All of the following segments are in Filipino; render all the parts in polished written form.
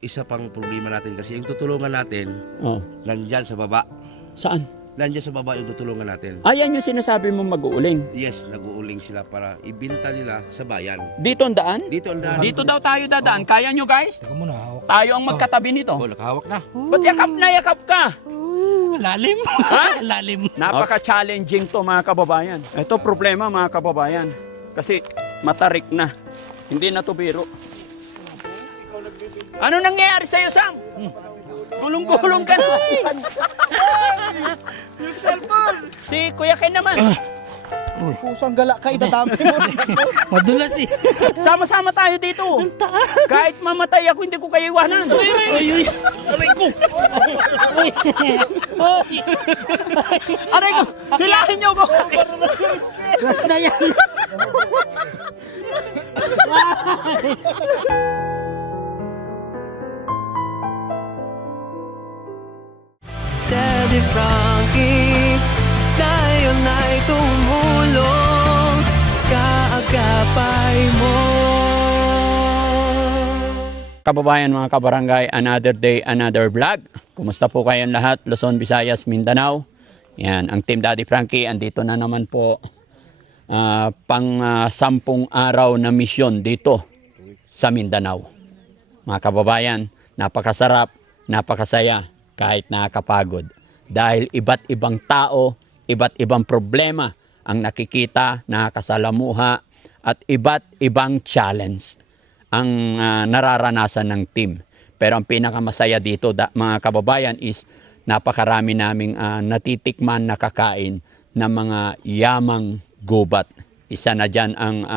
Isa pang problema natin kasi yung tutulungan natin, Oh. nandyan sa baba. Saan? Nandyan sa baba yung tutulungan natin. Ayan yung sinasabi mo mag-uuling. Yes, nag-uuling sila para ibinta nila sa bayan. Dito ang daan? Dito ang daan. Dito daw tayo dadaan. Kaya nyo guys? Teka muna, hawak. Tayo ang magkatabi nito. Oh, nakahawak na. Ba't yakap na yakap ka? Lalim. Ha? Lalim. Napaka-challenging to mga kababayan. Ito problema mga kababayan. Kasi matarik na. Hindi na to biro. Ano nangyayari sa'yo, Sam? Gulong-gulong ka na. Yung cellphone. Si Kuya Ken naman. Pusang gala ka, itadami mo. Madulas eh. Sama-sama tayo dito. Kahit mamatay ako, hindi ko kayo iwanan. Ay. Aray ko! Aray ko! Hilahin niyo ko! Last na yan. Daddy Frankie, tayo na'y tumulong, kaagapay mo. Kababayan, mga kabarangay, another day, another vlog. Kumusta po kayong lahat? Luzon, Visayas, Mindanao. Yan, ang Team Daddy Frankie, andito na naman po pang 10 araw na misyon dito sa Mindanao. Mga kababayan, napakasarap, napakasaya, kahit nakakapagod. Dahil iba't ibang tao, iba't ibang problema ang nakikita, nakakasalamuha, at iba't ibang challenge ang nararanasan ng team. Pero ang pinakamasaya dito, mga kababayan, is napakarami naming natitikman, nakakain ng mga yamang gubat. Isa na dyan ang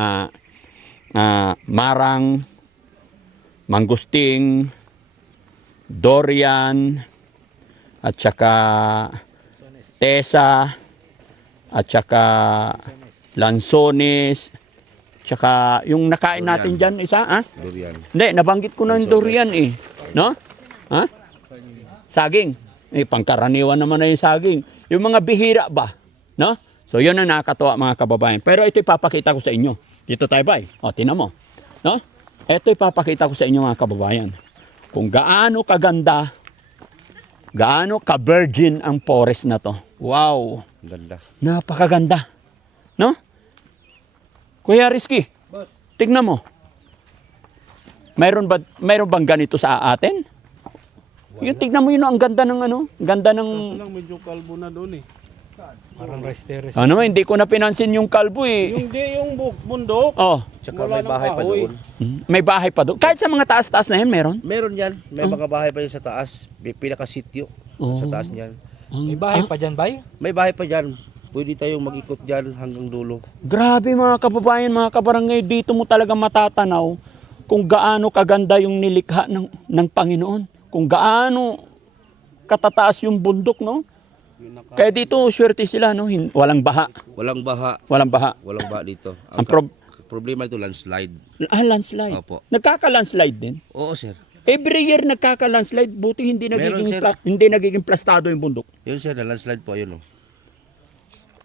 marang, mangusting, durian, at saka tesa, at saka lansones, tsaka yung nakain natin dyan, isa, ha? Durian. Hindi, nabanggit ko na yung durian eh. No? Ha? Saging. Eh, pangkaraniwan naman na yung saging. Yung mga bihira ba? No? So, yun ang nakakatuwa mga kababayan. Pero ito ipapakita ko sa inyo. Dito tayo ba? O, tinan mo. No? Ito ipapakita ko sa inyo mga kababayan. Kung gaano kaganda, gaano ka-virgin ang forest na to. Wow! Ang ganda. Napakaganda. No? Kuya Rizky, tignan mo. Mayroon bang ganito sa atin? Yung tignan mo yun, ang ganda ng ano, ganda ng... lang medyo kalbo na doon eh. Parang rice terrace. Ano, hindi ko na pinansin yung kalbo eh. Yung di yung bundok. Oh, Tsaka Wala may nang bahay pa kahoy. doon. may bahay pa doon. Kahit sa mga taas-taas na yan, meron. Meron yan. May mga bahay pa yan sa taas. May pinakasityo sa taas niyan. May bahay pa dyan, bay? May bahay pa dyan. Pwede tayong mag-ikot dyan hanggang dulo. Grabe mga kababayan, mga kabarangay, dito mo talaga matatanaw kung gaano kaganda yung nilikha ng Panginoon. Kung gaano katataas yung bundok, no? Kaya dito, swerte sila, no? Walang baha. Walang baha. Walang baha. Walang baha dito. Ang problema ito, landslide. landslide. Opo. Nagkaka-landslide din. Oo, sir. Every year nagkaka-landslide, buti hindi Meron, nagiging, sir. hindi nagiging plastado yung bundok. Yun, sir, na landslide po. Yun, oh.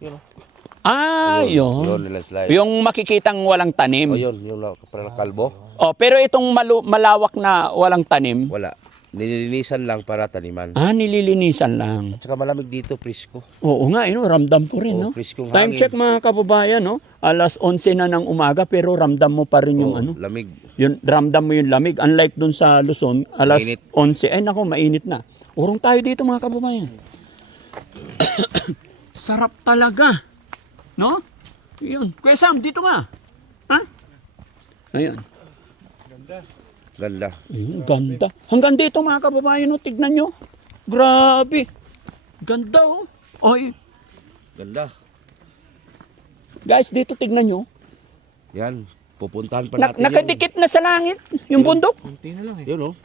Yun. Yun, landslide. Yung makikitang walang tanim. O, yun. Yung parang kalbo. Oh, pero itong malawak na walang tanim, Wala. Nililinisan lang para taniman. nililinisan lang. At saka malamig dito, presko. Oo nga, ramdam ko rin, no? Preskong Time hangin. check mga kababayan, no? Alas 11 na ng umaga, pero ramdam mo pa rin yung Oo, ano. lamig. Yun, ramdam mo yung lamig. Unlike dun sa Luzon, alas Mainit. 11. Ay nako, mainit na. Urong tayo dito mga kababayan. Sarap talaga. No? Yun. Kuya Sam, dito ka. Ha? Ayun. Ganda. Ayun, ganda. Hanggang dito mga kababayan, no? Tignan nyo. Grabe. Ganda, oh. Ay, Ganda. guys, dito tignan nyo. Yan. Pupuntahan pa natin Nakadikit na sa langit yung bundok. Kunti na lang eh. Yun, oh.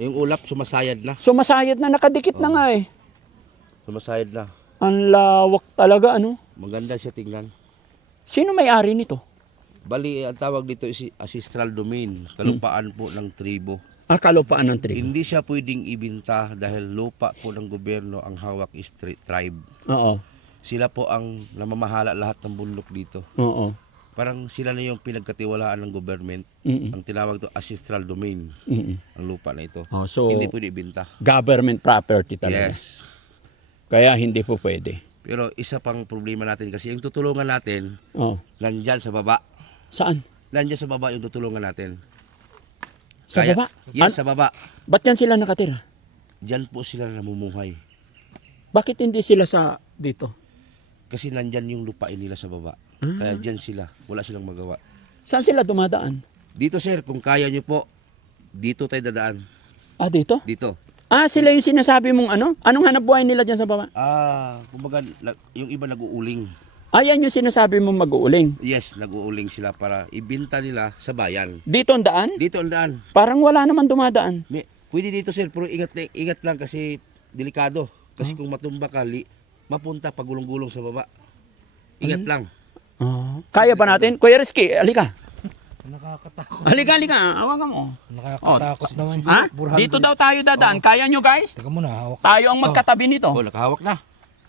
Yung ulap, sumasayad na. Sumasayad na, nakadikit na nga eh. Sumasayad na. Ang lawak talaga, ano? Maganda siya tingnan. Sino may-ari nito? Bali, ang tawag dito is ancestral domain. Kalupaan po ng tribo. Kalupaan ng tribo. Hindi siya pwedeng ibinta dahil lupa po ng gobyerno ang hawak is tribe. Oo. Sila po ang namamahala lahat ng bundok dito. Oo. Parang sila na yung pinagkatiwalaan ng government. Mm-mm. Ang tinawag to ancestral domain, Mm-mm. ang lupa na ito. Oh, so, Hindi pwede ibenta. government property talaga. Yes. Kaya hindi po pwede. Pero isa pang problema natin kasi yung tutulungan natin, Oh. nandyan sa baba. Saan? Nandyan sa baba yung tutulungan natin. Sa baba? Yes, sa baba. Ba't yan sila nakatira? Diyan po sila namumuhay. Bakit hindi sila sa dito? Kasi nandyan yung lupain nila sa baba. Kaya diyan sila. Wala silang magawa. Saan sila dumadaan? Dito sir, kung kaya nyo po, dito tayo dadaan. Ah, dito? Dito. Ah, sila yung sinasabi mong ano? Anong hanap buhay nila dyan sa baba? Kumbaga, yung iba nag-uuling. Ah, yan yung sinasabi mong mag-uuling. Yes, nag-uuling sila para ibinta nila sa bayan. Dito ang daan? Dito ang daan. Parang wala naman dumadaan. Pwede dito sir, pero ingat lang kasi delikado. Kasi kung matumba ka, mapunta pagulong-gulong sa baba. Ingat lang. Kaya ba natin? Kuya Rizky, halika. Nakakatakot. Halika. Hawakan mo. Nakakatakot naman. Ha? Dito daw tayo dadaan. Kaya nyo guys? Teka muna, hawak. Tayo ang magkatabi nito. Oh, nakahawak na.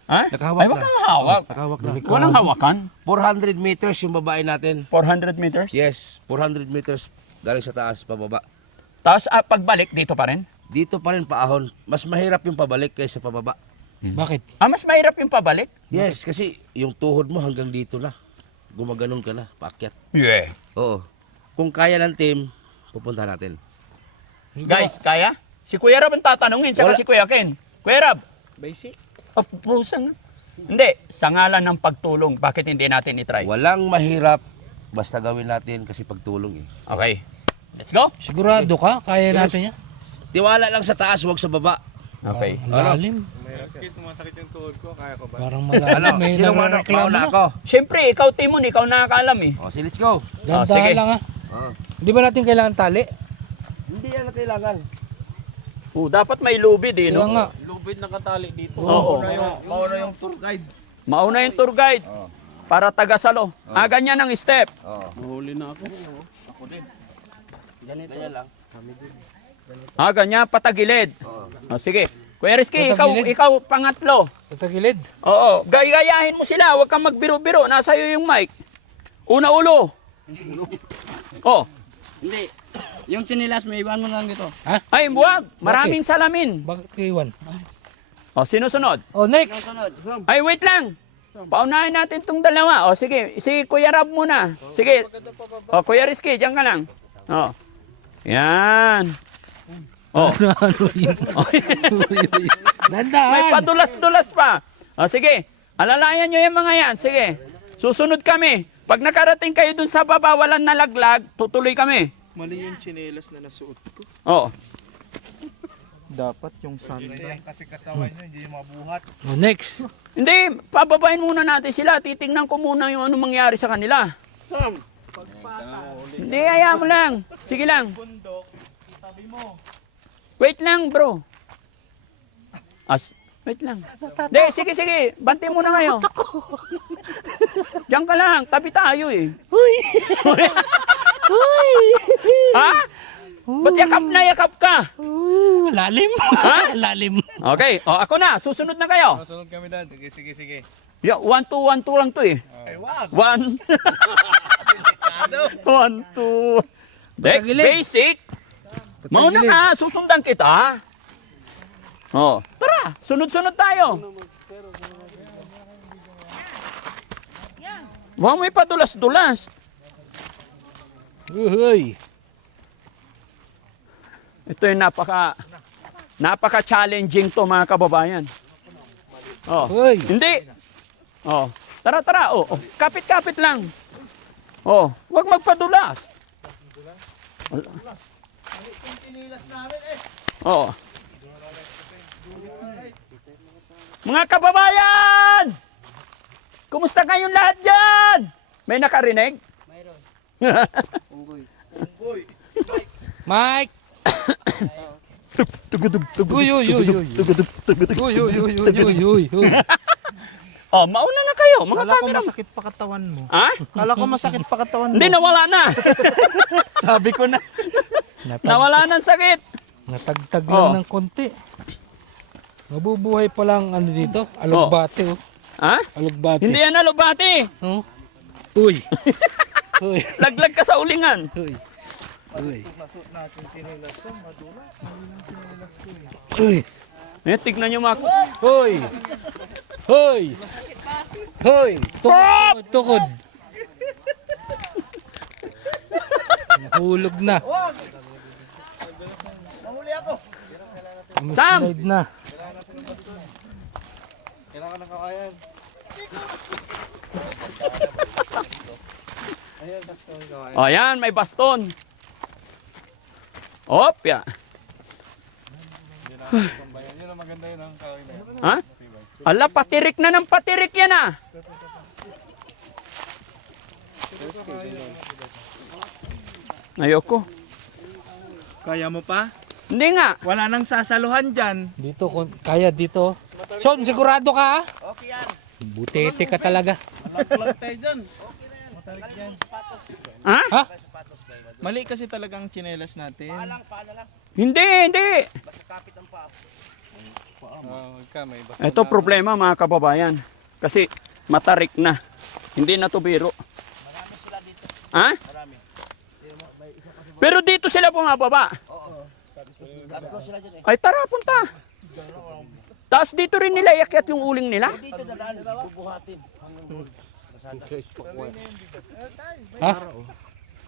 Ha? Nakahawak Ay, wag na. kang hawak. Nakahawak na. Walang hawakan. 400 meters yung babae natin. 400 meters. Yes, 400 meters galing sa taas pababa. Tapos pagbalik dito pa rin. Dito pa rin paahon. Mas mahirap yung pabalik kaysa pababa. Bakit? Ah, mas mahirap yung pabalik? Yes, kasi yung tuhod mo hanggang dito na. Gumaganon ka na, paakyat. Yeah. Oo. Kung kaya ng team, pupunta natin. Guys, kaya? Si Kuya Rab ang tatanungin, saka Wala. si Kuya Ken. Kuya Rab, Basic. of pusang. Hindi, sa ngalan ng pagtulong, bakit hindi natin itry? Walang mahirap, basta gawin natin kasi pagtulong eh. Okay, let's go. Sigurado ka? Kaya natin yan? Tiwala lang sa taas, huwag sa baba. Okay. Ang lalim. Sumasakit yung tuhod ko, kaya ko ba? Parang malalim. May Sino mo nare-reklamo mauna na. ako? Siyempre, ikaw Timon, ikaw nakakaalam eh. O, let's go. Dahan-dahan sige. lang ha. Oh. Di ba natin kailangan tali? Hindi yan ang kailangan. Dapat may lubid eh, Kaya no? nga. Lubid nakatali dito. Oo. Mauna yung tour guide. Mauna yung tour guide para tagasalo. Ganyan ang step. Mahuli na ako. Ganito lang. Ganyan, patagilid. Sige. Kuya Rizky, Patagilid. ikaw pangatlo. Sa tagilid. Oo, gayahin mo sila, huwag kang magbiro-biro. Nasa iyo yung mic. Una ulo. Oh, Hindi. Yung sinilas, may iwan mo lang dito. Ha? ay huwag. Maraming salamin. Bakit kayo iwan? Sino sunod? Oh, next. Ay, wait lang. Paunahin natin itong dalawa. Sige, si Kuya Rab muna. Sige. Kuya Rizky, diyan ka lang. Yan. May Dandahan. padulas-dulas pa. Sige, alalayan nyo yung mga yan. Sige, susunod kami. Pag nakarating kayo dun sa baba, walang nalaglag, tutuloy kami. Mali yung tsinelas na nasuot ko. Dapat yung sunblock. Kasi katawan nyo, hindi yung mabuhat. Oh, next. Hindi, pababain muna natin sila. Titingnan ko muna yung ano mangyari sa kanila. Hindi, hayaan mo lang. Sige lang. Wait lang, bro. Wait lang. Hindi, sige. Bante muna kayo. Diyan ka lang. Tabi tayo eh. Uy! Ha? Ba't yakap ka? Lalim. Ha? Lalim. Okay, ako na. Susunod na kayo. Masunod kami dad. Sige. 1, 2, 1, 2 lang to eh. Ay, wag. 1. 1, 2. Basic. Mauna ka, susundan kita. Tara, sunod-sunod tayo. Huwag mo ipadulas-dulas. Uy. Ito yung napaka-challenging to mga kababayan. Uy. Hindi. Tara. Kapit-kapit lang. Huwag magpadulas. Mga kababayan! Kumusta kayong lahat dyan? May nakarinig? Mike. Uy. Mauna na kayo, mga Kala ko camera. masakit pa katawan mo. Ha? Kala ko masakit pa katawan mo. Hindi, nawala na. Sabi ko na. Nawala na ang sakit. Natagtag lang ng konti. Mabubuhay pa lang ano dito, alugbate oh. Ha? Alugbate. Hindi yan alubati. Oh. Uy. Uy. Laglag ka sa ulingan. Uy. Uy. Nasuot natin sinilas to, madulas. Uy. Eh, tignan nyo mga... Hoy! Hoy! Hoy! Tukod! Tukod! Nahulog na. Nahuli ako. Sam! Slide na. Kailangan ng kakayan. Ayan, basta yung kakayan. O, yan, may baston. Op, ya. Hindi na ako tambayan. Yun ang maganda yun ang kakayan na yun. Ha? Ala, patirik na ng patirik yan ah. Ayoko. Kaya mo pa? Hindi nga. Wala nang sasaluhan dyan. Dito, kaya dito. Son, sigurado ka? Okay yan. Butete ka talaga. Malaglag tayo dyan. Matarik yan. Ha? Ha? Mali kasi talagang tsinelas natin. Hindi, hindi. Huwag ka, may basta. Ito problema mga kababayan. Kasi matarik na. Hindi na to biro. Ha? Pero dito sila bumababa. Ay tara, punta. Tapos dito rin nila iakyat yung uling nila. Ha?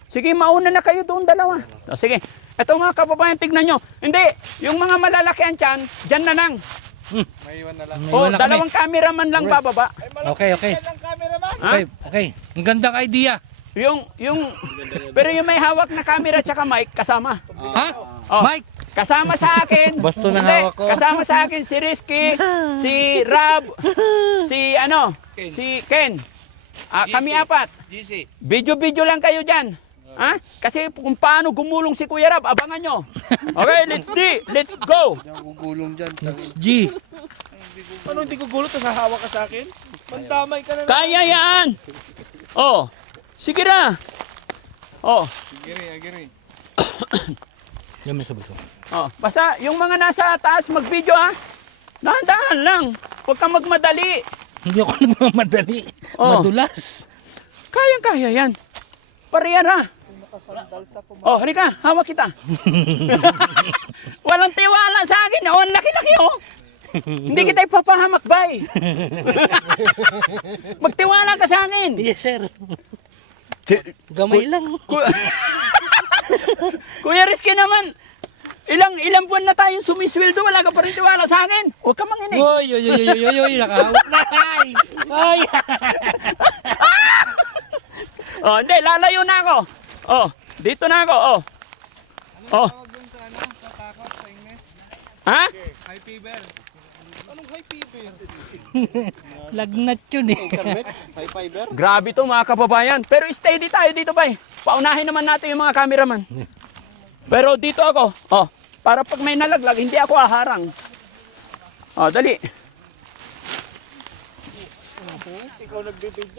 Sige, mauna na kayo doon dalawa. O, sige. Ito mga kababayan, tignan nyo. Hindi, yung mga malalakihan dyan, dyan na lang. May iwan na lang. May O, iwan na kami. dalawang cameraman lang bababa. Okay, okay. Ha? Okay, okay. Ang gandang idea. Pero yung may hawak na camera tsaka mic, kasama. Ha? Oh, Mike! kasama sa akin. Basto na Hindi, hawak ko. kasama sa akin si Rizky, si Rab, si Ken. Kami apat. GC. Video lang kayo dyan. Ha? Kasi kung paano gumulong si Kuya Rab, abangan nyo. Okay, let's go. Gugulong dyan. Next G. Ano hindi ko gulo? Tapos hahawak ka sa akin? Mandamay ka na lang. Kaya yan. Oh, sige na. Oh, Agiri. Yan may sabuto. oh, basta yung mga nasa taas mag-video ha. Dahan-dahan lang. Huwag kang magmadali. Hindi ako nagmamadali. Oh. Madulas. Kaya yan. Pariyan ha. Oh, halika, hawak kita. Walang tiwala sa akin. Oh, ang laki-laki oh. Hindi kita ipapahamak, bay. Magtiwala ka sa akin. Yes, sir. Gamay lang. Kuya Rizky naman, ilang buwan na tayong sumisweldo, wala ka pa rin tiwala sa akin. Huwag ka manginig. Oy, oy, oy, oy, oy, oy, nakahawak na. Oy. Oh, hindi, lalayo na ako. Oh, dito na ako. Oh. Oh. Tawag dun sa ano, sa takot, sa Ingles. Ha? High fever. Anong high fever? Lagnat yun eh. High fiber? Grabe to mga kababayan. Pero steady tayo dito, bay. Paunahin naman natin yung mga cameraman. Pero dito ako. Oh, para pag may nalaglag, hindi ako aharang. Oh, dali.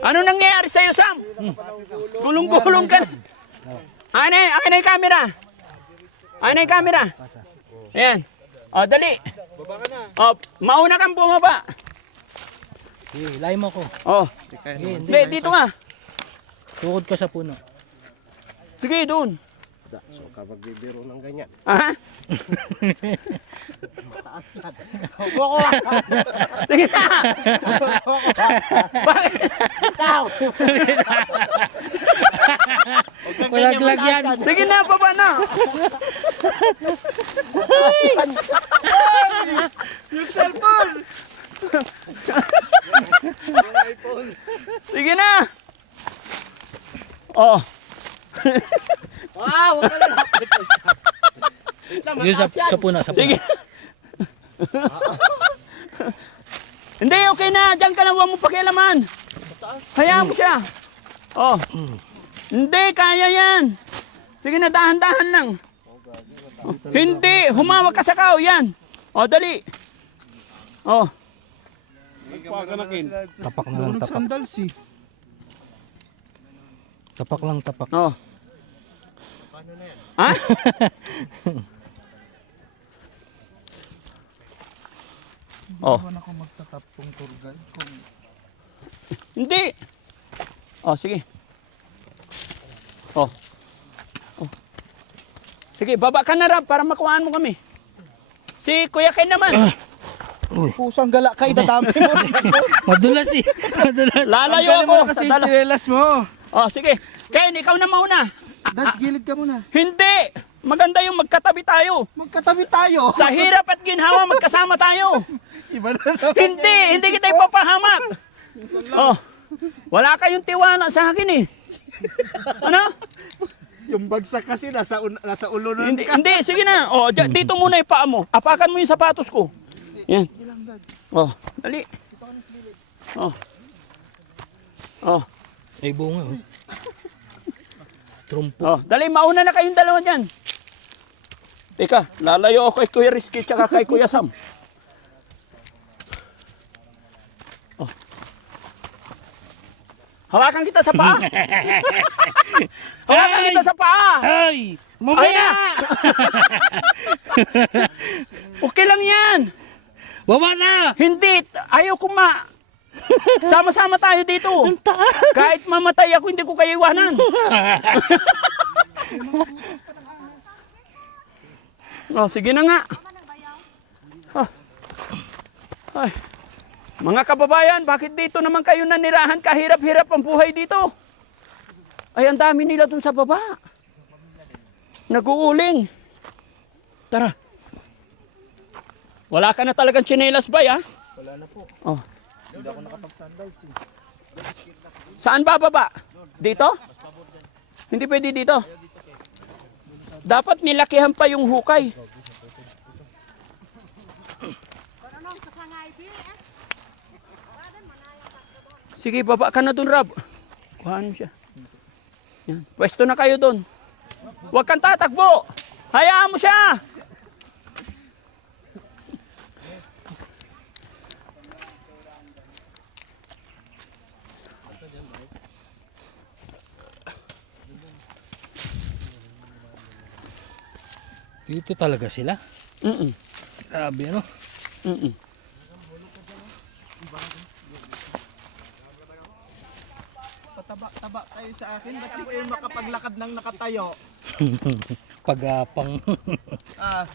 Ano nangyayari sa'yo, Sam? Gulong-gulong ka na. Akin na yung camera. Akin na yung camera. Ayan. O, dali. Baba ka na. O, mauna kang bumaba. Sige, layo mo ko. O, Sige, hindi, dito nga. Tukod ka sa puno. Sige, doon. So kapag bibiro ng ganyan. Ha? Sige na. Bakit? Malaglag yan. Sige na, baba na. Yung cellphone! Sige na. Oh. Wow, wag ka na lapit. Yun sa puno, sa puno. Sige. Hindi, okay na. Diyan ka na, huwag mo pakialaman. Hayaan mo siya. Oh. Hindi, kaya yan. Sige na, dahan-dahan lang. Oh. Hindi, humawak ka sa kao, yan. Oh, dali. Oh. Tapak na lang, tapak. Sandals eh. Tapak lang, tapak. Oh. Ha? Oh. Hindi ako magtatapong tour guide kung Hindi. Oh, sige. Oh. Oh. Sige, baba ka na, Rab, para makuhaan mo kami. Si Kuya Ken naman. Pusang gala ka, idadami mo. Madulas eh. Madulas. Lalayo ako. Kasi Sa dala- chinelas mo. Oh, sige. Ken, ikaw na mauna. Dads, gilid ka muna. Hindi! Maganda yung magkatabi tayo. Magkatabi tayo. Sa hirap at ginhawa, magkasama tayo. Iba na naman. Hindi kita ipapahamak. Oh, wala kayong tiwala sa akin eh. Ano? Yung bagsak kasi nasa ulo na. Hindi, sige na. Oh, dito muna yung paa mo. Apakan mo yung sapatos ko. Yan. Oh, dali. Oh. Oh. Ay, bunga oh. Trumpo. Oh, dali, mauna na kayong dalawa dyan. Teka, lalayo ako kay Kuya Rizky tsaka kay Kuya Sam. Oh. Hawakan kita sa paa. Hawakan kita sa paa. Ay! Ay Mamaya! na! Okay lang yan. Baba na! Hindi, ayaw ko sama-sama tayo dito. Kahit mamatay ako, hindi ko kayo iwanan. Oh, sige na nga. Ah. Ay. Mga kababayan, bakit dito naman kayo nanirahan? Kahirap-hirap ang buhay dito. Ay, ang dami nila dun sa baba. Nag-uuling. Tara. Wala ka na talagang tsinelas ba, ya? Wala na po. Oh. Hindi ako nakapag-sandals eh. Saan bababa? Dito? Hindi pwede dito. Dapat nilakihan pa yung hukay. Sige, baba ka na dun, Rab. Kuhaan mo siya. Yan. Pwesto na kayo dun. Huwag kang tatakbo. Hayaan mo siya. Dito talaga sila. Mm-mm. Grabe ano. Mm-mm. Pataba kayo sa akin. Ba't di kayo makapaglakad ng nakatayo? Pagapang. Ah.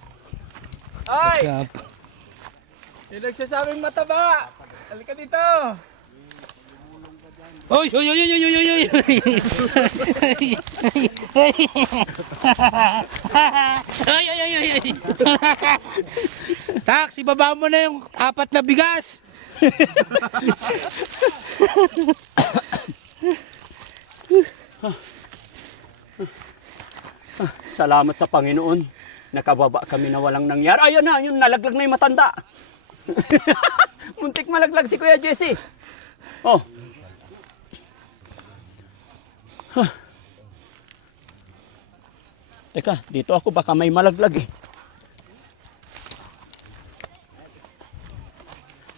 Ay! Pagapang. Yung nagsasabing mataba! Halika dito! Oy, oy, oy, oy, oy, oy, oy. Ay, ay, ay, ay. Tak, ibaba mo na yung 4 na bigas. Salamat sa Panginoon. Nakababa kami na walang nangyari. Ayun na, yun, nalaglag na yung matanda. Muntik malaglag si Kuya Jesse. Oh. Huh. Teka, dito ako baka may malaglag eh.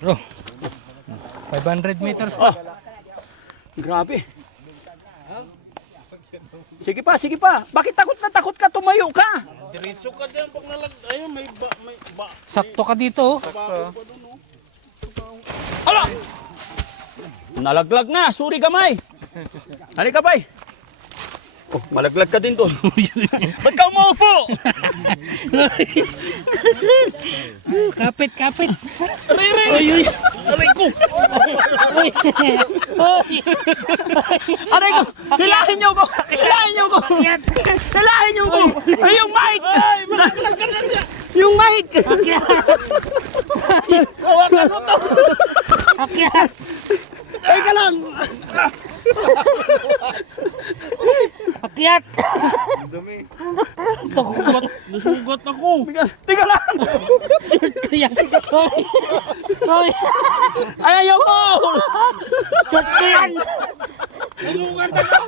Bro, 500 meters pa. Oh. Grabe. Sige pa. Bakit takot na takot ka? Tumayo ka. Diretso ka diyan pag ayun may ba. Sakto ka dito. Ala! Nalaglag na. Suri gamay. Halika, bay. Oh, malaglag ka din doon. Ba't ka umuupo? Kapit. Aray ko. Aray ko. Hilahin niyo ko. Ay, yung mic. Yung mic. Hawakan mo to. Teka lang. Akyat. Nasugat ako. Teka lang. Oy, Ay, ayoko. yan. Nasugat ako.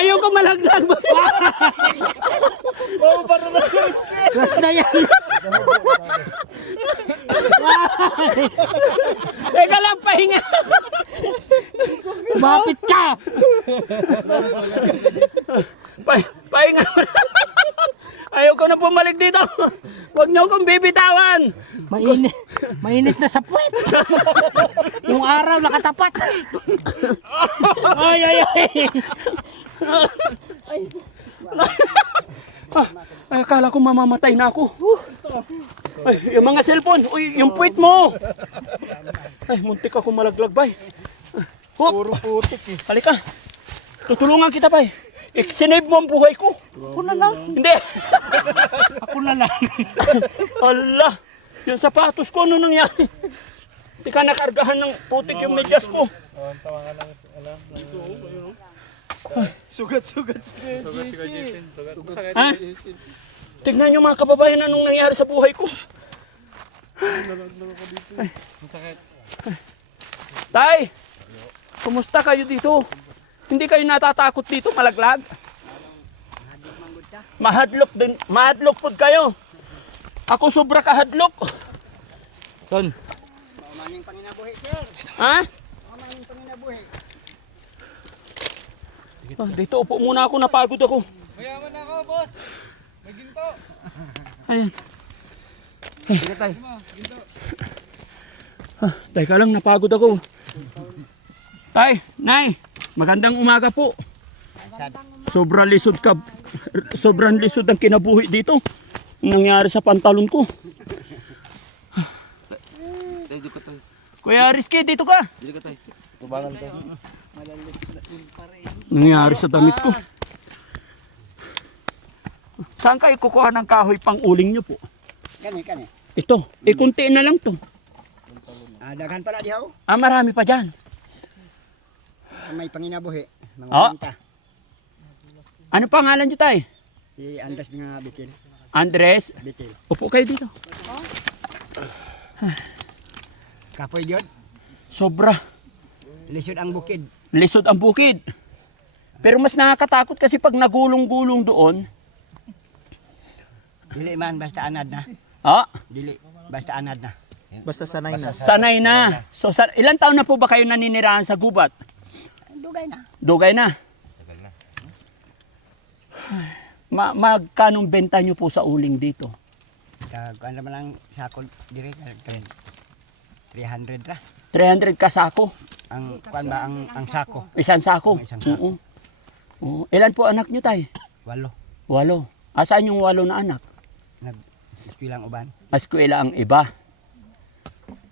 Ayoko malaglag. Oh, parang nasa riski! Gas na yan. Teka lang, pahinga. Mapit ka. Pahinga. Ayoko na bumalik dito. Huwag niyo akong bibitawan. Mainit na sa puwet. Yung araw nakatapat. Ay. Ay, akala ko mamamatay na ako. Ay, yung mga cellphone. Uy, yung puwit mo. Ay, muntik ako malaglag, bay. Hop. Puro putik eh. Halika. Tutulungan kita, bay. Sinave mo ang buhay ko. Ako na lang. Hindi. Ako na lang. Allah. Yung sapatos ko, ano nangyari? Hindi ka nakargahan ng putik yung medyas ko. Oh, tawa ka ng, Sugat si Sugat si Jason. Sugat. Masakit. Ha? Tignan nyo mga kababayan anong nangyari sa buhay ko. Masakit. Tay, kumusta kayo dito? Hindi kayo natatakot dito malaglag? Mahadlok din. Mahadlok po kayo. Ako sobra kahadlok. Son. Maning panginabuhi, sir. Ha? Maning panginabuhi. Dito upo muna ako, napagod ako. Mayaman ako, boss. May ginto. Ayan. Sige tay. Teka lang, napagod ako. Tay, Nay, magandang umaga po. Sobrang lisod ang kinabuhi dito. Nangyari sa pantalon ko. Dito ka tayo. Kuya Rizky, dito ka. Dito ka tayo. Tubangan to. Nangyari sa damit ko. Saan kayo kukuha ng kahoy pang uling nyo po? Kani. Ito, kunti na lang to. Daghan pala dihaw. Marami pa dyan. May panginabuhi. Mga Ah. banta. Ano pangalan nyo tay? Si Andres nga bitil. Andres, Bitil. upo kayo dito. Kapoy gyud. Sobra. Lisod ang bukid. Lisod ang bukid. Pero mas nakakatakot kasi pag nagulong-gulong doon. Dili man basta anad na. Dili. Basta anad na. Basta sanay na. Sanay na. So, ilan taon na po ba kayo naninirahan sa gubat? Dugay na. Dugay na. Magkanong benta nyo po sa uling dito? Kuan naman ang sako dire kag 300 ra. 300 kasako. Ang kuan ba ang sako? Isang sako. Isang sako. Oo. Oo. Ilan po anak nyo tay? 8. 8. Asaan yung 8 na anak? Nag-ispilang uban. Eskwela ang iba.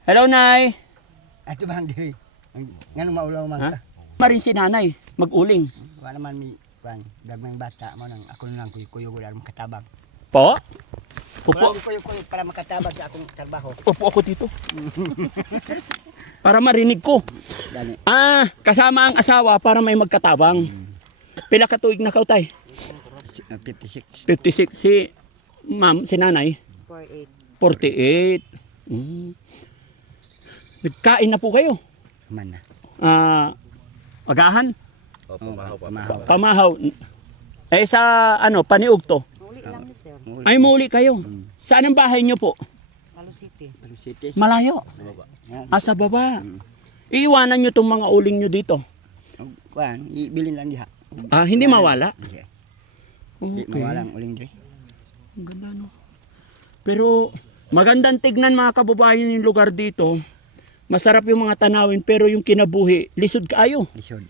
Hello, Nay. Ato bang diri? Ngano maulaw man Ha? ka? Marin si nanay, mag-uling. Wa naman mi kuan dagmang bata mo nang ako na lang kuyo gud aron makatabang. Po? Upo. Upo, Kuyo para makatabang sa akong trabaho. upo ako dito. Para marinig ko. Gani. Kasama ang asawa para may magkatabang. Pila ka tuig na kautay? 56. 56 si ma'am, si nanay. 48. 48. Nagkain na po kayo. Man na. Agahan? Pamahaw. Pamahaw. Sa paniug to? Muli lang ni sir. Ay, muli kayo. Saan ang bahay nyo po? Palo City. City. Malayo. Sa baba. Iiwanan nyo itong mga uling nyo dito. Kuan, ibilin lang diha. Hindi mawala. Di Okay. mawalang uling diri. Ang ganda no. Pero magandang tignan mga kababayan yung lugar dito. Masarap yung mga tanawin pero yung kinabuhi, lisod kaayo. Lisod.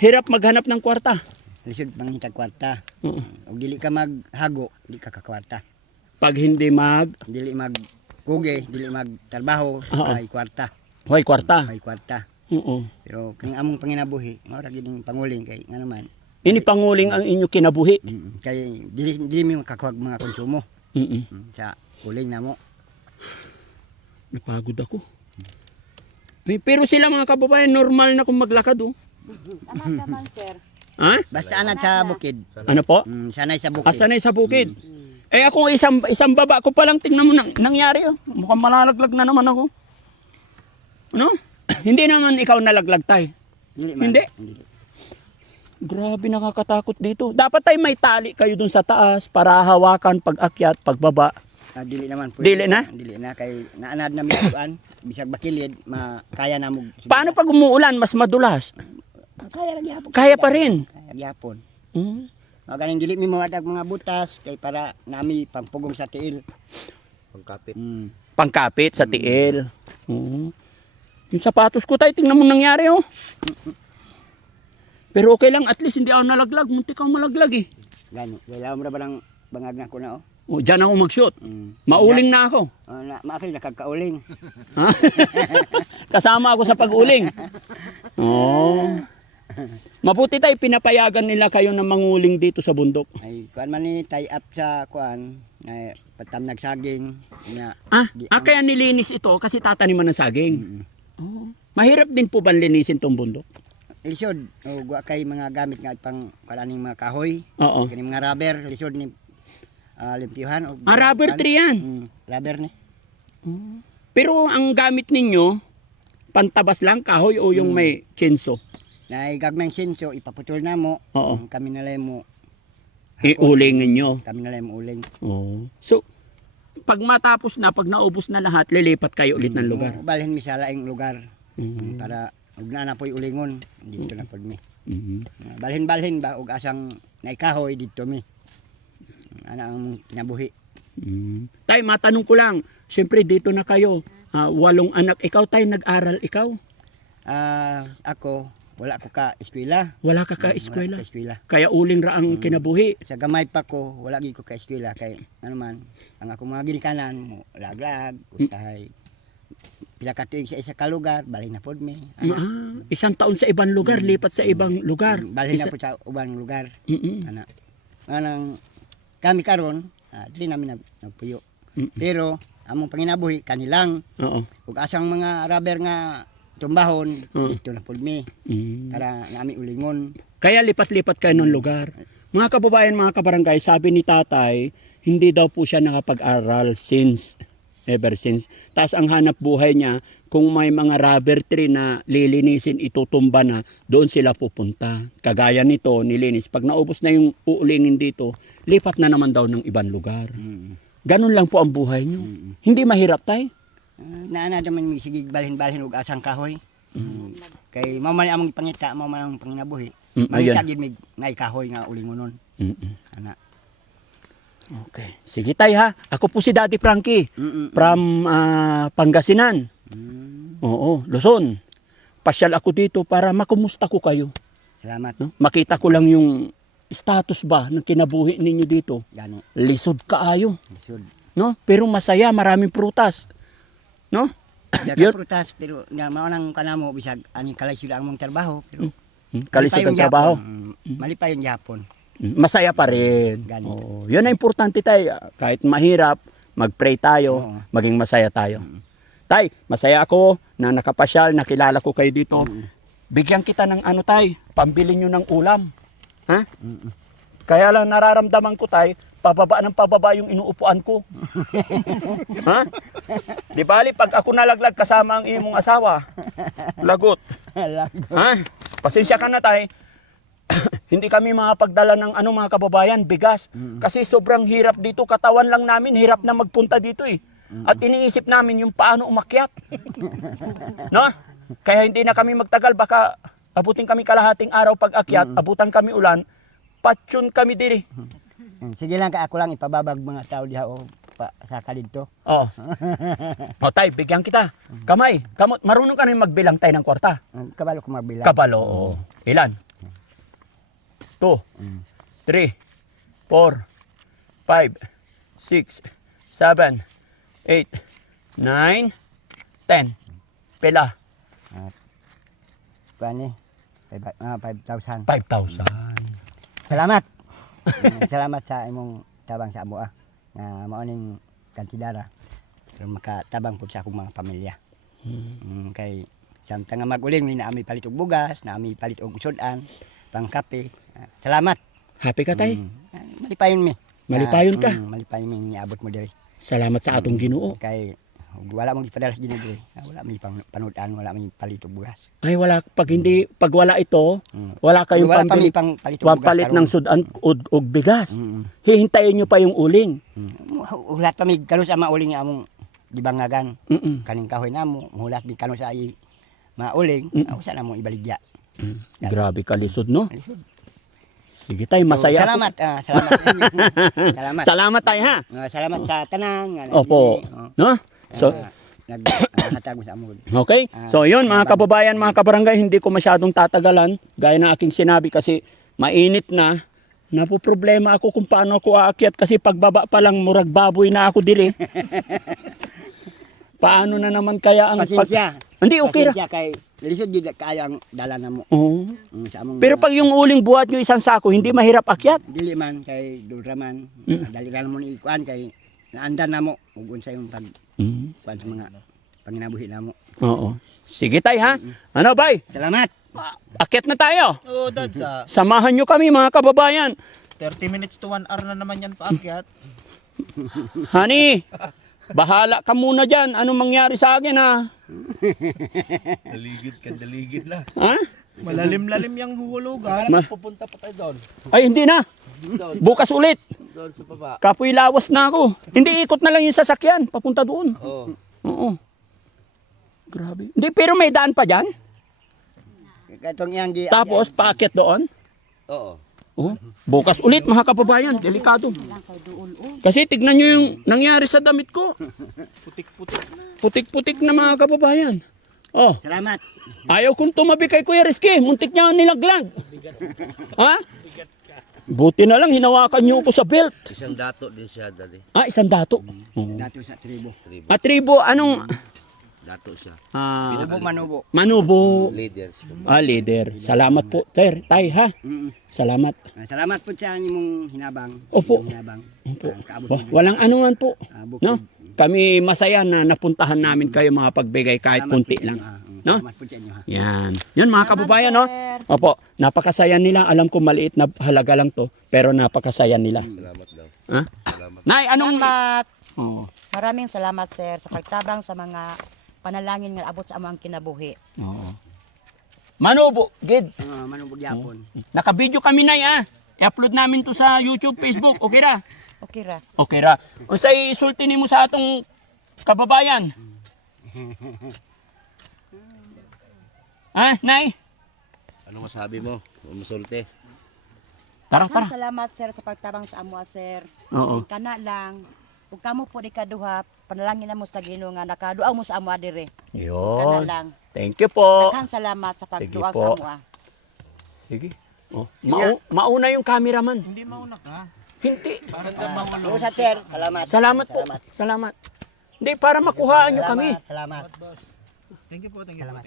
Hirap maghanap ng kwarta. Lisod pangitag kwarta. Oo. Og dili ka maghago, di ka kakwarta. Pag hindi Dili mag kuge, dili magtrabaho, Oo. ay kwarta. hoy kwarta. Ay kwarta. Oo. Pero kaning among panginabuhi, mao ra gid ang panguling kay ngano man. Ini panguling ang inyo kinabuhi. Kay dili mi makakuha mga konsumo sa uling namo. Napagod ako. Pero sila mga kababayan, normal na kung maglakad oh. Anak naman sir. Ha? Basta anad sa bukid. Ano po? Sanay sa bukid. Sanay sa bukid. Ako isang baba ko pa lang, tingnan mo nangyari oh. Mukhang malalaglag na naman ako. Ano? Hindi naman ikaw nalaglag tay. Dili man. Hindi. Grabe nakakatakot dito. Dapat tay may tali kayo dun sa taas para hawakan pag akyat, pagbaba. Dili naman po. Dili na? Dili na kay naanad na misuan, bisag bakilid, kaya na mo. Paano pag umuulan, mas madulas? Kaya lagi hapon. Kaya pa rin. Kaya lagi hapon. Hmm. Magaling dili mi mawadag mga butas kay para nami pampugong sa tiil. Pagkapit. Pangkapit sa tiil. Yung sapatos ko tayo, tingnan mo nangyari oh. Pero okay lang, at least hindi ako nalaglag. Muntik kang malaglag eh. Gani. Kailangan mo na ba ng bangag na ko na, oh? O, dyan ako mag-shoot. Mm. Mauling na ako. Maakil, nakakauling. Ha? Kasama ako sa pag-uling. Oh. Mabuti tayo, pinapayagan nila kayo na manguling dito sa bundok. Ay, kuan man ni tie up sa kuan. Ay, patam nagsaging. Nga. Kaya nilinis ito kasi tataniman ng saging. Oh. Mahirap din po ba linisin tong bundok? Lisod, o guwa kay mga gamit nga pang kalaning mga kahoy. Oo. Kini mga rubber, lisod ni limpyuhan. Rubber tree yan. Rubber ni. Pero ang gamit ninyo, pantabas lang, kahoy o yung may chinso? Na gagmang sinso, ipaputol na mo. Oo. Kami nalay mo. Iulingin nyo. Kami nalay mo uling. Oh. So, pag matapos na, pag naubos na lahat, lilipat kayo ulit ng lugar. Balhin mi sa laing lugar. Mhm. Para ugna na po'y ulingon. Dito na po mi. Mhm. Balhin-balhin ba, ug asang naikahoy dito mi. Ana ang kinabuhi. Tay, matanong ko lang. Siyempre, dito na kayo. 8 anak. Ikaw, tay, nag-aral ikaw? Ako, wala ko ka eskwela. Wala ka Wala ka-eskwela. ko eskwela. Kaya uling ra ang kinabuhi. Sa gamay pa ko, wala gid ko ka eskwela kay ano man, ang ako mga ginikanan mo laglag, usahay. Pila ka tuig sa isa ka lugar, balik na pod mi. Isang taon sa ibang lugar, lipat sa ibang lugar. Balik na pod sa ubang lugar. Mm-mm. Ana. Anang kami karon, dili namin nagpuyo. Pero among panginabuhi kanilang Oo. ug asang mga rubber nga tumbahon dito na pod mi. Mm. Para nami ulingon. Kaya lipat-lipat kayo ng lugar. Mga kababayan, mga kabarangay, sabi ni tatay, hindi daw po siya nakapag-aral ever since. Tapos ang hanap buhay niya, kung may mga rubber tree na lilinisin, itutumba na, doon sila pupunta. Kagaya nito, nilinis. Pag naubos na yung uulingin dito, lipat na naman daw ng ibang lugar. Ganun lang po ang buhay niyo. Hindi mahirap, tay? Naana naman mi sige balhin-balhin ug asang kahoy. Kay mao man among pangita, mao man ang panginabuhi. Ayun. Mangita gid mig ngay kahoy nga ulingonon. Ana. Okay. Sige, tay, ha? Ako po si Daddy Frankie from Pangasinan. Oo, Luzon. Pasyal ako dito para makumusta ko kayo. Salamat. No? Makita ko lang yung status ba ng kinabuhi ninyo dito. Gani. Lisod kaayo, Lisod. no? Pero masaya, maraming prutas. No? Daga prutas pero nga mao nang kanamo bisag ani kalay sila ang mong trabaho pero Kalisod ang trabaho. Mali pa yung Japon. Masaya pa rin. Gani. Oo. Yun ang importante, tay. Kahit mahirap, mag-pray tayo, Oo. maging masaya tayo. Tay, masaya ako na nakapasyal, nakilala ko kayo dito. Bigyan kita ng ano, tay, pambili nyo ng ulam. Ha? Kaya lang nararamdaman ko, tay, pababa ng pababa yung inuupuan ko. Ha? Di bali, pag ako nalaglag kasama ang imong asawa, lagot. Ha? Pasensya ka na, tay. Hindi kami makapagdala ng mga kababayan, bigas. Kasi sobrang hirap dito, katawan lang namin, hirap na magpunta dito eh. At iniisip namin yung paano umakyat. No? Kaya hindi na kami magtagal, baka abutin kami kalahating araw pag akyat, abutan kami ulan, patsyon kami diri. Sige lang ka ako lang ipababag mga tao diha o sa kalidto. Oh. O tay, bigyan kita. Kamay, kamot, marunong ka na magbilang tay ng kwarta. Kabalo ko magbilang. Kabalo, oo. Ilan? 2, 3, 4, 5, 6, 7, 8, 9, 10. Pila? Kuan ni 5,000. 5,000. Salamat. Salamat sa imong tabang sa amo nga mao ning kantidara. Pero makatabang pud sa akong mga pamilya. Kay samtang nga maguling ni naami palit og bugas, naami palit og sudan, pang kape. Salamat. Happy ka tay? Malipayon mi. Malipayon ka? Malipayon mi niabot mo diri. Salamat sa atong Ginoo. Kay wala mong ipadala sa diri. Wala mi pang panudan, wala mi palit og bugas. Ay wala, pag wala ito, wala kayong Wala pa mi pambili, pang palit og bugas. pampalit ng sudan og bigas. Hihintayin nyo pa yung uling. Ulat pa mi kanu sa mauling nga among gibangagan. Mm-mm. Kaning kahoy namo, mulat mi kanu sa mauling, usa na mo ibaligya. Grabe ka lisod, no? Sige tay, masaya ako. Salamat, salamat. Salamat. Salamat tay, ha? Salamat sa tanan. Opo. No? So, naghatag mo sa amo. Okay? So yun mga kababayan, mga kabarangay, hindi ko masyadong tatagalan. Gaya na aking sinabi kasi mainit na. Napoproblema ako kung paano ako aakyat kasi pagbaba pa lang murag baboy na ako diri. Paano na naman kaya ang... Pasensya. Hindi, okay ra. Pasensya kay lisod di kayo ang dala na mo. Oo. Sa among Pero pag yung uling buhat nyo isang sako, hindi mahirap akyat. dili man kay dulra man, dali ra mo ni ikuan kay naandan na mo ug unsay yung pag kuan sa mga panginabuhi na mo. Oo. Sige tay ha. Ano bay? Salamat. Akyat na tayo. Oo, Dad, sa Samahan nyo kami mga kababayan. 30 minutes to 1 hour na naman yan paakyat. Honey, bahala ka muna dyan. Anong mangyari sa akin ha? Daligid na. Ha? Malalim-lalim yung huhulugan. Pupunta pa tayo doon. Ay hindi na. Bukas ulit. Doon sa baba. Kapoy lawas na ako. Hindi ikot na lang yung sasakyan. Papunta doon. Oo. Oo. Grabe. Hindi, pero may daan pa dyan. Katong iyang gi Tapos paakyat doon. Oo. Oh. Bukas ulit mga kababayan. Delikado. Lang kay duol o. Kasi tignan nyo yung nangyari sa damit ko. Putik-putik na. Putik-putik na mga kababayan. Oh, Salamat. ayaw kong tumabi kay Kuya Rizky. Muntik niya ang nilaglag. Ha? Buti na lang hinawakan niyo ako sa belt. Isang dato din siya dali. Ah, isang dato. Oo. Dato sa tribo. Ah, tribo, anong... Dato siya. Ah, Manubo. Manubo. Leader. Ah, leader. Salamat po, sir. Tay, ha? Salamat. Salamat po sa imong hinabang. Opo. Inyong hinabang. Opo. Kaabot Walang anuman po. bukod. No? Kami masaya na napuntahan namin kayo mga pagbigay kahit kunti lang. No? Salamat po sa inyo ha. Yan. Yan mga kababayan, no? Opo, napakasaya nila. Alam ko maliit na halaga lang to, pero napakasaya nila. Salamat daw. Ha? Nay, anong... Salamat. Oo. Maraming salamat, sir, sa pagtabang sa mga panalangin nga abot sa among kinabuhi. Oo. Manubo, gid. Manubo gyapon. Naka-video kami, Nay, ah. I-upload namin to sa YouTube, Facebook. Okay ra? Okay ra. Okay ra. O sa isulti mo sa atong kababayan. Ah, Nay? Ano masabi mo? Umusulte. Tara, Daghang tara. salamat, sir, sa pagtabang sa amo, sir. Oo. Kasi kana lang, ug kamo po di kaduha, panalangin na mo sa Ginoo nga nakaduaw mo sa amo adire. Kana Yun. lang. Thank you po. Daghang salamat sa Sige pagduaw po. sa amo. Sige. Oh, mauna yung cameraman. Hindi mauna ka. Hindi. Parang ka maulong. Sa sir, salamat. Salamat po. Salamat. Hindi, para makuhaan nyo kami. Salamat. Thank you po, thank you. Salamat.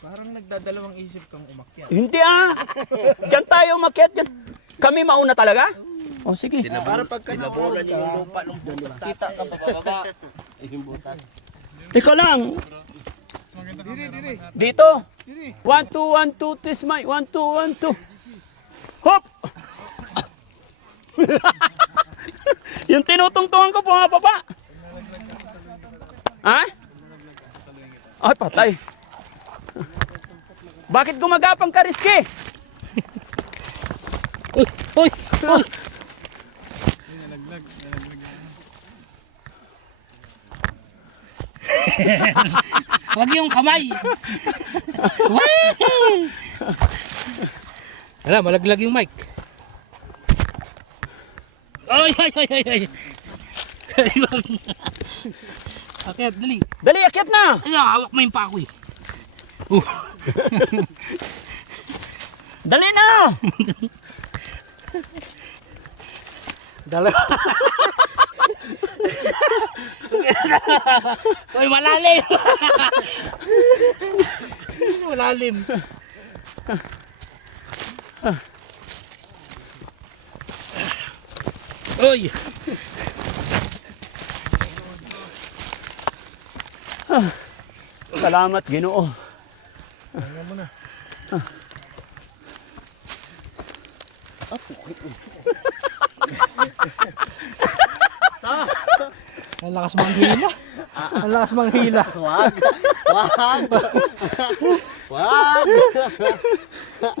Parang nagdadalawang isip kang umakyat. Hindi ah. Diyan tayo makiat. Diyan. Kami mauna talaga? O sige. Para pagka Tinabunan naulog yung ka, lupa ng kita ka pababa. yung butas. Ikaw lang. Dito. 1, 2, 1, 2, this my 1, 2, 1, 2. Hop! Yung tinutungtungan ko bumababa. Ha? Ay, patay. Bakit gumagapang ka, Rizky? Uy, uy, uy. Huwag yung kamay. Wala, malaglag yung mic. Ay, ay, ay, ay, ay. Akit, dali. Dali, akyat na. Ay, hawak mo yung pako eh. Dali na. Dalawa. Uy, malalim. Malalim. Uy. Salamat, Ginoo. Ang lakas manghila. Ang lakas manghila.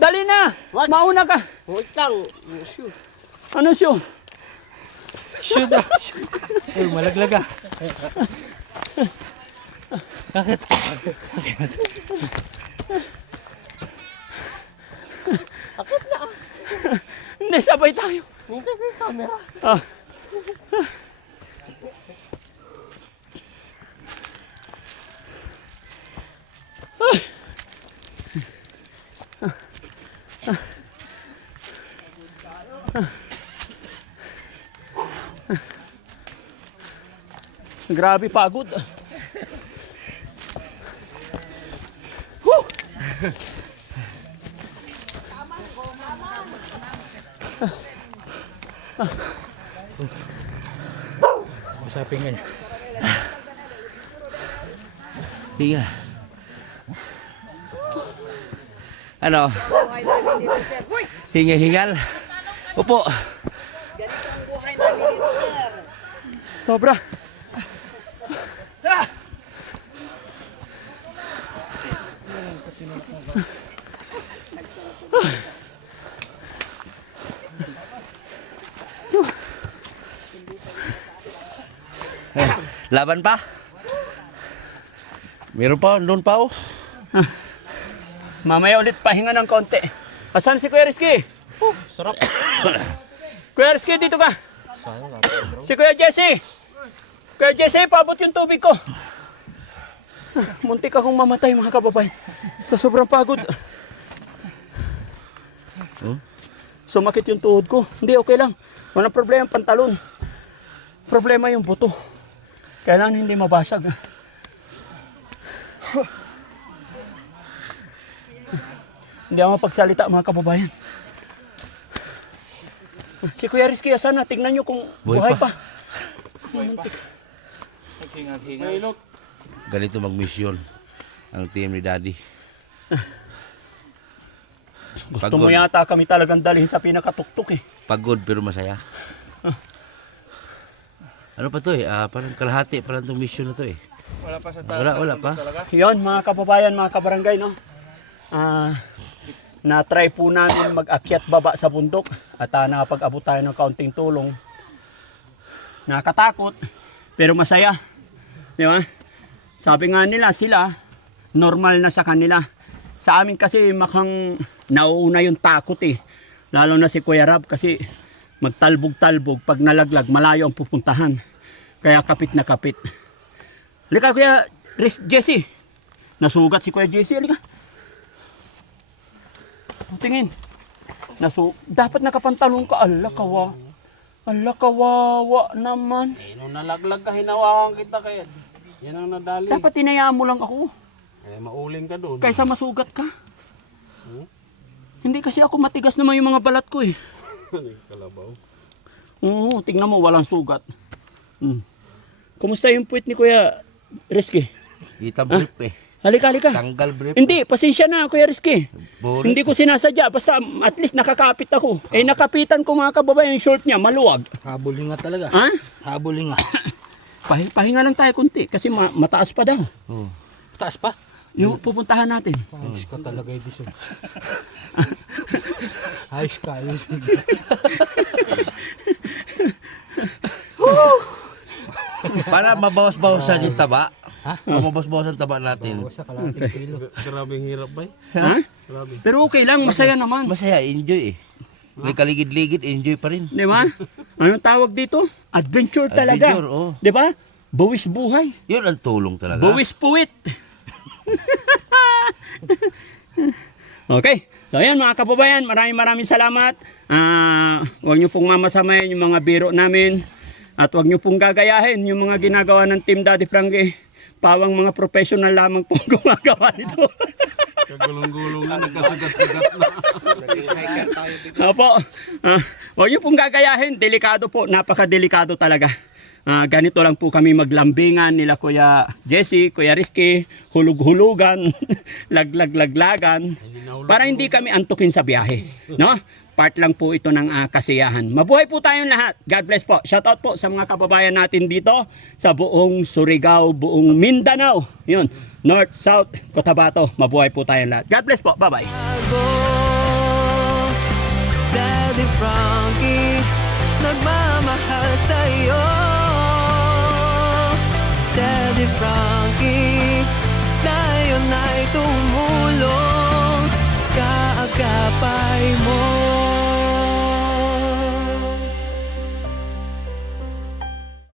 Dali na. Mauna ka. Wait lang. Ano siyo? Shoot ah. Uy, malaglag ah. Bakit? Hindi, sabay tayo. Hindi ko yung camera. Ah. Grabe pagod. Woo! Usapin ka niya. Hinga. Ano? Hinga-hingal. Upo. Sobra. Laban pa? Meron pa, doon pa oh. Mamaya ulit pahinga ng konti. Asan si Kuya Rizky? Sarap. Kuya Rizky, dito ka. Si Kuya Jesse. Kuya Jesse, paabot yung tubig ko. Muntik akong mamatay mga kababayan. Sa sobrang pagod. Sumakit yung tuhod ko. Hindi, okay lang. Walang problema ang pantalon. Problema yung buto. Kailangan hindi mabasag. Hindi ako mapagsalita mga kababayan. Si Kuya Rizky, asan na? Tingnan nyo kung buhay pa. Muntik. Ganito mag-mission ang team ni Daddy. Gusto mo yata kami talagang dalhin sa pinakatuktok eh. Pagod pero masaya. Ano pa to eh? Parang kalahati pa lang itong mission na to eh. Wala pa sa Wala pa. Yun mga kababayan, mga kabarangay, no? Na-try po namin mag-akyat baba sa bundok at nakapag-abot tayo ng kaunting tulong. Nakakatakot, pero masaya. Di ba? Sabi nga nila, sila, normal na sa kanila. Sa amin kasi makang nauuna yung takot eh. Lalo na si Kuya Rab kasi magtalbog-talbog. Pag nalaglag, malayo ang pupuntahan. Kaya kapit na kapit. Halika Kuya Jesse. Nasugat si Kuya Jesse. Halika. Tingin. Dapat nakapantalong ka. Ala kawawa naman. Nung nalaglag ka, hinawakan kita kaya. Yan ang nadali. Dapat tinayaan mo lang ako. Mauling ka doon. Kaysa masugat ka. Hindi kasi ako matigas naman yung mga balat ko eh. Kalabaw. Oo, tingnan mo, walang sugat. Kumusta yung puwit ni Kuya Rizky? Kita brief eh. Halika. Tanggal brief. Hindi, pasensya na Kuya Rizky. Boring. Hindi ko sinasadya, basta at least nakakapit ako. Eh nakapitan ko mga kababayan yung short niya, maluwag. Habulin nga talaga. Ha? Habulin nga. Pahinga lang tayo kunti kasi mataas pa daw. Taas pa. Yung pupuntahan natin. Ayos ka talaga, Edison. Ayos ka. Para mabawas-bawasan yung taba. Mabawas-bawasan taba natin. Bawas sa kalating kilo. Grabing hirap ba? Ha? Pero okay lang, masaya naman. Masaya, enjoy eh. May kaligid-ligid, enjoy pa rin. Di ba? Anong tawag dito? Adventure talaga. Adventure, oh. Di ba? Bawis buhay. Yun ang tulong talaga. Bawis puwit. Okay. So ayan mga kababayan, maraming salamat. Huwag niyo pong mamasamayan yung mga biro namin. At huwag niyo pong gagayahin yung mga ginagawa ng Team Daddy Frankie. Pawang mga professional lamang pong gumagawa nito. Kagulong-gulong na, nagkasugat-sugat na. Opo. Huwag niyo pong gagayahin. Delikado po. Napakadelikado talaga. Ganito lang po kami maglambingan nila Kuya Jesse, Kuya Rizky, hulug-hulugan, laglag-laglagan, para hindi kami antukin sa biyahe. No? Part lang po ito ng kasiyahan. Mabuhay po tayong lahat. God bless po. Shout out po sa mga kababayan natin dito sa buong Surigao, buong Mindanao. Yun. North, South, Cotabato. Mabuhay po tayong lahat. God bless po. Bye-bye. Daddy Frankie, nagmamahal sa'yo. Daddy Frankie, tayo na'y tumulong.